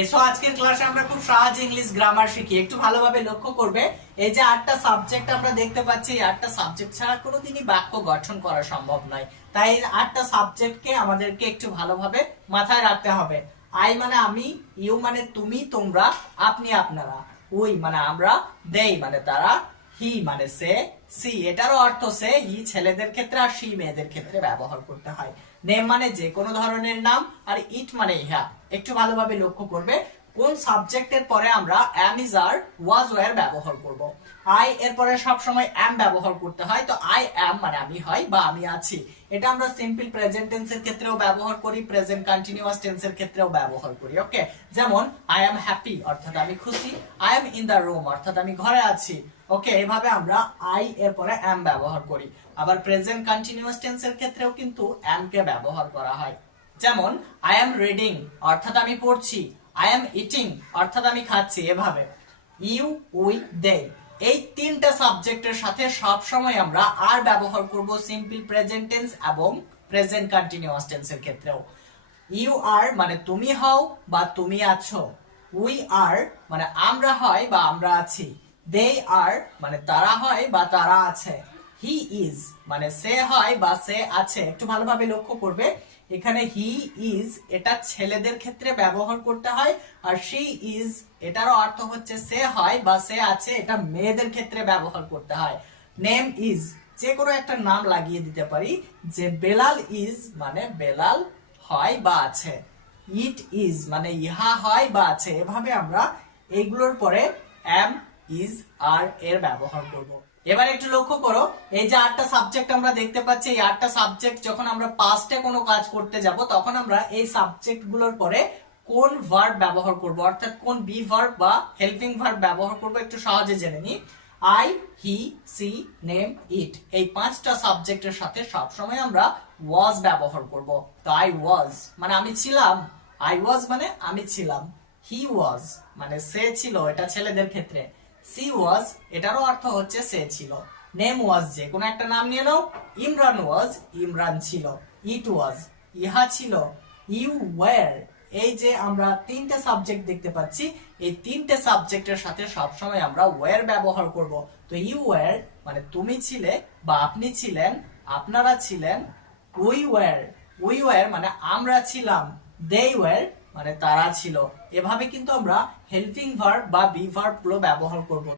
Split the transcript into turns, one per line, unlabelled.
এসো, আজকের ক্লাসে আমরা খুব সহজ ইংলিশ গ্রামার শিখি। একটু ভালোভাবে লক্ষ্য করবে। এই যে আটটা সাবজেক্ট আমরা দেখতে পাচ্ছি আটটা সাবজেক্ট ছাড়া কোনোদিনই বাক্য গঠন করা সম্ভব নয়। তাই আটটা সাবজেক্টকে আমাদেরকে একটু ভালোভাবে মাথায় রাখতে হবে। আই মানে আমি ইউ মানে তুমি, তোমরা, আপনি, আপনারা। উই মানে আমরা দেই মানে তারা হি মানে সে, সি এটারও অর্থ সে হি ছেলেদের ক্ষেত্রে আর সি মেয়েদের ক্ষেত্রে ব্যবহার করতে হয়। নেম মানে যে কোনো ধরনের নাম, আর ইট মানে ইহা। একটু ভালোভাবে লক্ষ্য করবে, কোন সাবজেক্টের পরে আমরা am is R was were ব্যবহার করব। আই এর পরে সব সময় অ্যাম ব্যবহার করতে হয়। তো আই অ্যাম মানে আমি হয় বা আমি আছি। এটা আমরা সিম্পল প্রেজেন্ট টেন্সের ক্ষেত্রেও ব্যবহার করি প্রেজেন্ট কন্টিনিউয়াস টেন্সের ক্ষেত্রেও ব্যবহার করি ওকে যেমন আই অ্যাম হ্যাপি অর্থাৎ আমি খুশি। I am in the room অর্থাৎ আমি ঘরে আছি ওকে এভাবে আমরা আই এর পরে অ্যাম ব্যবহার করি। আবার প্রেজেন্ট কন্টিনিউয়াস টেন্সের ক্ষেত্রেও কিন্তু অ্যাম কে ব্যবহার করা হয়। যেমন আই অ্যাম রিডিং অর্থাৎ আমি পড়ছি। আই অ্যাম ইটিং অর্থাৎ আমি খাচ্ছি, এভাবে। ইউ উই দে এই তিনটা সাবজেক্টের সাথে সব সময় আমরা আর ব্যবহার করব সিম্পল প্রেজেন্ট টেন্স এবং প্রেজেন্ট কন্টিনিউয়াস টেন্সের ক্ষেত্রেও। ইউ আর মানে তুমি হও বা তুমি আছো। উই আর মানে আমরা হয় বা আমরা আছি। দে আর মানে তারা হয় বা তারা আছে। হি ইজ মানে সে হয় বা সে আছে, একটু ভালোভাবে লক্ষ্য করবে। এখানে হি ইজ এটা ছেলেদের ক্ষেত্রে ব্যবহার করতে হয়, আর শি ইজ এটারও অর্থ হচ্ছে সে হয় বা সে আছে, এটা মেয়েদের ক্ষেত্রে ব্যবহার করতে হয়। নেম ইজ যে কোনো একটা নাম লাগিয়ে দিতে পারি, যে বেলাল ইজ মানে বেলাল হয় বা আছে। ইট ইজ মানে ইহা হয় বা আছে। এভাবে আমরা এইগুলোর পরে এম ইজ আর এর ব্যবহার করব। এবার একটু লক্ষ্য করো, এই যে আটটা সাবজেক্ট আমরা দেখতে পাচ্ছি, এই আটটা সাবজেক্ট যখন আমরা পাস্টে কোনো কাজ করতে যাব, তখন আমরা এই সাবজেক্টগুলোর পরে কোন ভার্ব ব্যবহার করব? অর্থাৎ কোন বি ভার্ব বা হেল্পিং ভার্ব ব্যবহার করব একটু সহজে জেনে নিই। I he she name it এই পাঁচটা সাবজেক্টের সাথে সবসময় আমরা ওয়াজ ব্যবহার করব। তো আই ওয়াজ মানে আমি ছিলাম। আই ওয়াজ মানে আমি ছিলাম। হি ওয়াজ মানে সে ছিল, এটা ছেলেদের ক্ষেত্রে। সি ওয়াজ, এটারও অর্থ হচ্ছে সে ছিল। নেম ওয়াজ যে কোনো একটা নাম নিয়ে নাও, ইমরান ওয়াজ, ইমরান ছিল। ইট ওয়াজ, ইহা ছিল। ইউ ওয়ার, এই যে আমরা তিনটে সাবজেক্ট দেখতে পাচ্ছি, এই তিনটে সাবজেক্টের সাথে সবসময় আমরা ওয়ার ব্যবহার করব। তো ইউ ওয়ার মানে তুমি ছিলে বা আপনি ছিলেন, আপনারা ছিলেন, উই ওয়ার। উই ওয়ার মানে আমরা ছিলাম দে ওয়ার মানে তারা ছিল। এভাবে কিন্তু আমরা হেল্পিং ভার্ব বা বি ভার্বগুলো ব্যবহার করব।